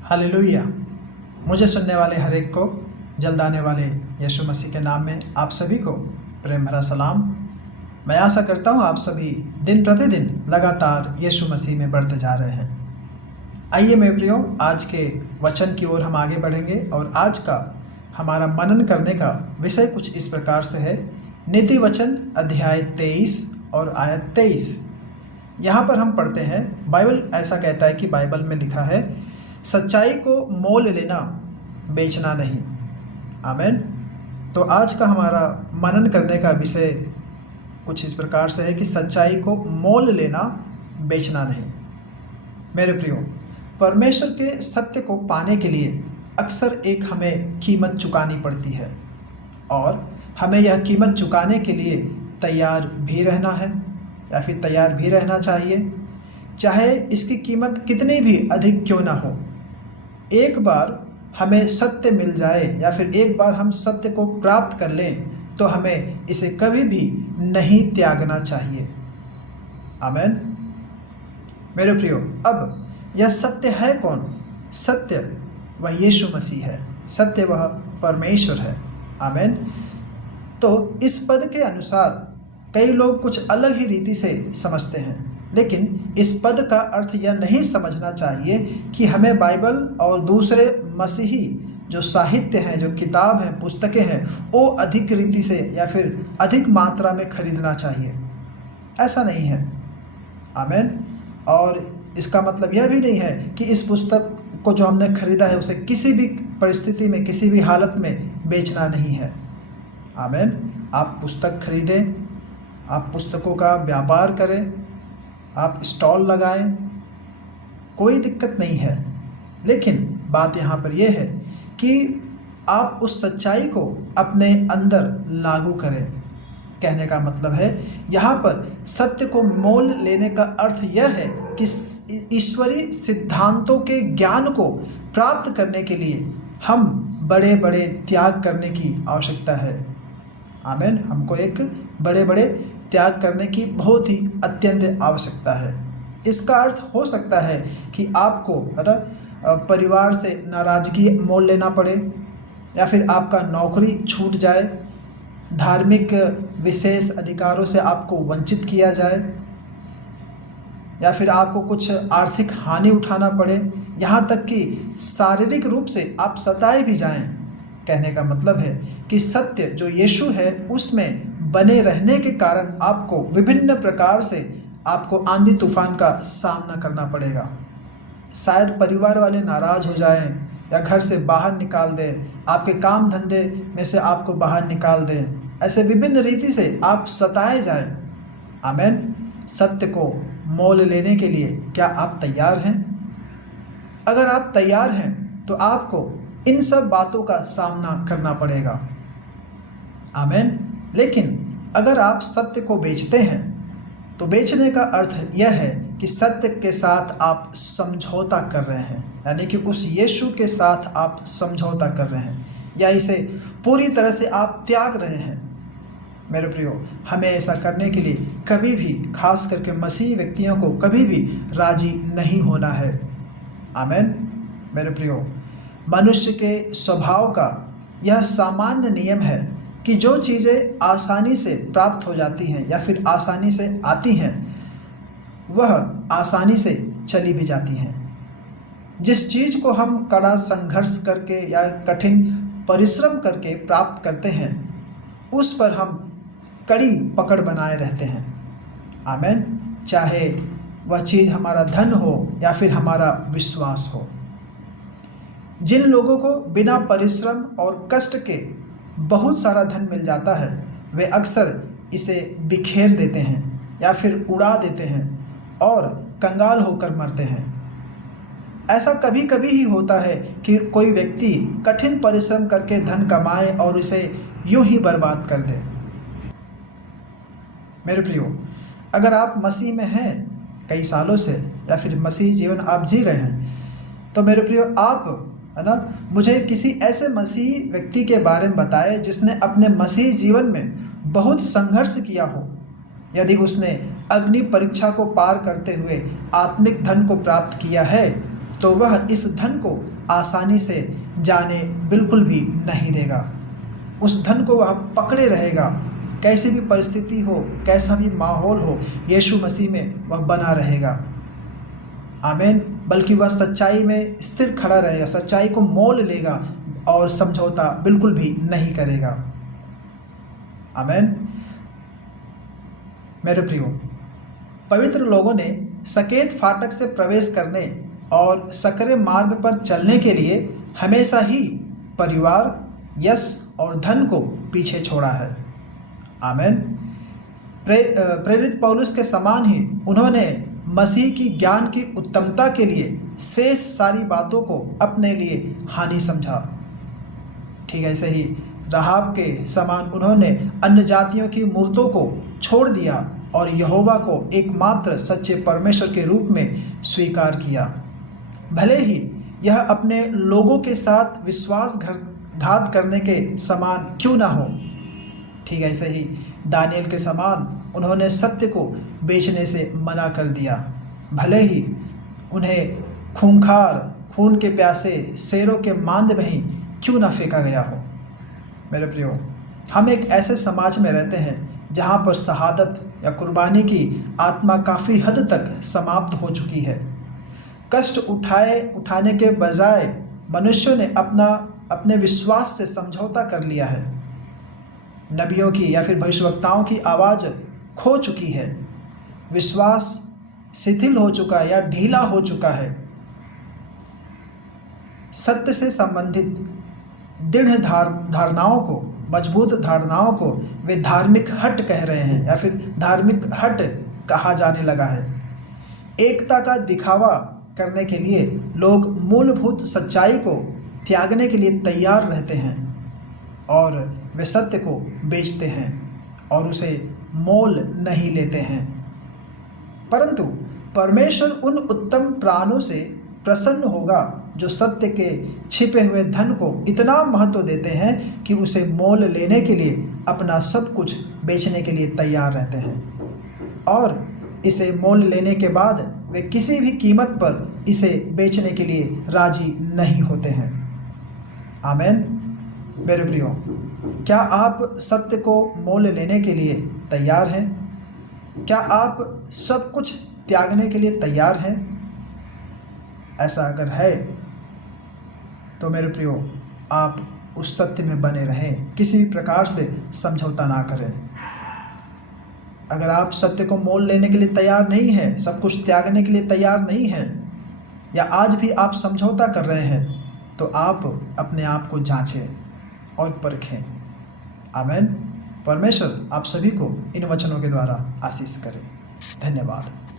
Hallelujah. मुझे सुनने वाले हर एक को जल्द आने वाले यीशु मसीह के नाम में आप सभी को प्रेम भरा सलाम। मैं आशा करता हूँ आप सभी दिन प्रतिदिन लगातार यीशु मसीह में बढ़ते जा रहे हैं। आइए मेरे प्रियो, आज के वचन की ओर हम आगे बढ़ेंगे और आज का हमारा मनन करने का विषय कुछ इस प्रकार से है। नीति वचन अध्याय 23 और आयत 23। यहाँ पर हम पढ़ते हैं, बाइबल ऐसा कहता है कि बाइबल में लिखा है, सच्चाई को मोल लेना, बेचना नहीं। आमीन। तो आज का हमारा मनन करने का विषय कुछ इस प्रकार से है कि सच्चाई को मोल लेना, बेचना नहीं। मेरे प्रियो, परमेश्वर के सत्य को पाने के लिए अक्सर एक हमें कीमत चुकानी पड़ती है और हमें यह कीमत चुकाने के लिए तैयार भी रहना है या फिर तैयार भी रहना चाहिए, चाहे इसकी कीमत कितनी भी अधिक क्यों ना हो। एक बार हमें सत्य मिल जाए या फिर एक बार हम सत्य को प्राप्त कर लें तो हमें इसे कभी भी नहीं त्यागना चाहिए। आमीन। मेरे प्रियो, अब यह सत्य है कौन? सत्य वह यीशु मसीह है, सत्य वह परमेश्वर है। आमीन। तो इस पद के अनुसार कई लोग कुछ अलग ही रीति से समझते हैं, लेकिन इस पद का अर्थ यह नहीं समझना चाहिए कि हमें बाइबल और दूसरे मसीही जो साहित्य हैं, जो किताब हैं, पुस्तकें हैं, वो अधिक रीति से या फिर अधिक मात्रा में खरीदना चाहिए। ऐसा नहीं है। आमीन। और इसका मतलब यह भी नहीं है कि इस पुस्तक को जो हमने खरीदा है उसे किसी भी परिस्थिति में, किसी भी हालत में बेचना नहीं है। आमीन। आप पुस्तक खरीदें, आप पुस्तकों का व्यापार करें, आप स्टॉल लगाएं, कोई दिक्कत नहीं है। लेकिन बात यहाँ पर यह है कि आप उस सच्चाई को अपने अंदर लागू करें। कहने का मतलब है, यहाँ पर सत्य को मोल लेने का अर्थ यह है कि ईश्वरीय सिद्धांतों के ज्ञान को प्राप्त करने के लिए हम बड़े बड़े त्याग करने की आवश्यकता है। आमीन। हमको एक बड़े बड़े त्याग करने की बहुत ही अत्यंत आवश्यकता है। इसका अर्थ हो सकता है कि आपको परिवार से नाराज़गी मोल लेना पड़े, या फिर आपका नौकरी छूट जाए, धार्मिक विशेष अधिकारों से आपको वंचित किया जाए, या फिर आपको कुछ आर्थिक हानि उठाना पड़े, यहाँ तक कि शारीरिक रूप से आप सताए भी जाएं। कहने का मतलब है कि सत्य जो यीशु है उसमें बने रहने के कारण आपको विभिन्न प्रकार से आपको आंधी तूफान का सामना करना पड़ेगा। शायद परिवार वाले नाराज़ हो जाएं या घर से बाहर निकाल दें, आपके काम धंधे में से आपको बाहर निकाल दें। ऐसे विभिन्न रीति से आप सताए जाएं। आमीन। सत्य को मोल लेने के लिए क्या आप तैयार हैं? अगर आप तैयार हैं तो आपको इन सब बातों का सामना करना पड़ेगा। आमीन। लेकिन अगर आप सत्य को बेचते हैं तो बेचने का अर्थ यह है कि सत्य के साथ आप समझौता कर रहे हैं, यानी कि उस यीशु के साथ आप समझौता कर रहे हैं या इसे पूरी तरह से आप त्याग रहे हैं। मेरे प्रियो, हमें ऐसा करने के लिए कभी भी, खास करके मसीही व्यक्तियों को कभी भी राजी नहीं होना है। आमीन। मेरे प्रियो, मनुष्य के स्वभाव का यह सामान्य नियम है कि जो चीज़ें आसानी से प्राप्त हो जाती हैं या फिर आसानी से आती हैं, वह आसानी से चली भी जाती हैं। जिस चीज़ को हम कड़ा संघर्ष करके या कठिन परिश्रम करके प्राप्त करते हैं, उस पर हम कड़ी पकड़ बनाए रहते हैं। आमीन। चाहे वह चीज़ हमारा धन हो या फिर हमारा विश्वास हो। जिन लोगों को बिना परिश्रम और कष्ट के बहुत सारा धन मिल जाता है, वे अक्सर इसे बिखेर देते हैं या फिर उड़ा देते हैं और कंगाल होकर मरते हैं। ऐसा कभी कभी ही होता है कि कोई व्यक्ति कठिन परिश्रम करके धन कमाए और इसे यूं ही बर्बाद कर दे। मेरे प्रियो, अगर आप मसीह में हैं कई सालों से या फिर मसीह जीवन आप जी रहे हैं, तो मेरे प्रियो, आप है ना, मुझे किसी ऐसे मसीही व्यक्ति के बारे में बताए जिसने अपने मसीही जीवन में बहुत संघर्ष किया हो। यदि उसने अग्नि परीक्षा को पार करते हुए आत्मिक धन को प्राप्त किया है तो वह इस धन को आसानी से जाने बिल्कुल भी नहीं देगा। उस धन को वह पकड़े रहेगा, कैसी भी परिस्थिति हो, कैसा भी माहौल हो, यीशु मसीह में वह बना रहेगा। आमीन। बल्कि वह सच्चाई में स्थिर खड़ा रहेगा, सच्चाई को मोल लेगा और समझौता बिल्कुल भी नहीं करेगा। आमीन। मेरे प्रियो, पवित्र लोगों ने सकेत फाटक से प्रवेश करने और सकरे मार्ग पर चलने के लिए हमेशा ही परिवार, यश और धन को पीछे छोड़ा है। आमीन। प्रेरित पौलुस के समान ही उन्होंने मसीह की ज्ञान की उत्तमता के लिए शेष सारी बातों को अपने लिए हानि समझा। ठीक ऐसे ही राहाब के समान उन्होंने अन्य जातियों की मूर्तों को छोड़ दिया और यहोवा को एकमात्र सच्चे परमेश्वर के रूप में स्वीकार किया, भले ही यह अपने लोगों के साथ विश्वासघात करने के समान क्यों ना हो। ठीक ऐसे ही दानियल के समान उन्होंने सत्य को बेचने से मना कर दिया, भले ही उन्हें खून के प्यासे शेरों के मांद में ही क्यों ना फेंका गया हो। मेरे प्रियो, हम एक ऐसे समाज में रहते हैं जहाँ पर शहादत या कुर्बानी की आत्मा काफ़ी हद तक समाप्त हो चुकी है। कष्ट उठाने के बजाय मनुष्यों ने अपने विश्वास से समझौता कर लिया है। नबियों की या फिर भविष्यवक्ताओं की आवाज़ खो चुकी है। विश्वास शिथिल हो चुका है या ढीला हो चुका है। सत्य से संबंधित दृढ़ धारणाओं को, मजबूत धारणाओं को वे धार्मिक हट कह रहे हैं या फिर धार्मिक हट कहा जाने लगा है। एकता का दिखावा करने के लिए लोग मूलभूत सच्चाई को त्यागने के लिए तैयार रहते हैं और वे सत्य को बेचते हैं और उसे मोल नहीं लेते हैं। परंतु परमेश्वर उन उत्तम प्राणों से प्रसन्न होगा जो सत्य के छिपे हुए धन को इतना महत्व देते हैं कि उसे मोल लेने के लिए अपना सब कुछ बेचने के लिए तैयार रहते हैं और इसे मोल लेने के बाद वे किसी भी कीमत पर इसे बेचने के लिए राजी नहीं होते हैं। आमीन। मेरे प्रियो, क्या आप सत्य को मोल लेने के लिए तैयार हैं? क्या आप सब कुछ त्यागने के लिए तैयार हैं? ऐसा अगर है तो मेरे प्रियो, आप उस सत्य में बने रहें, किसी भी प्रकार से समझौता ना करें। अगर आप सत्य को मोल लेने के लिए तैयार नहीं हैं, सब कुछ त्यागने के लिए तैयार नहीं हैं, या आज भी आप समझौता कर रहे हैं, तो आप अपने आप को जांचें और परखें। आमीन। परमेश्वर आप सभी को इन वचनों के द्वारा आशीष करे। धन्यवाद।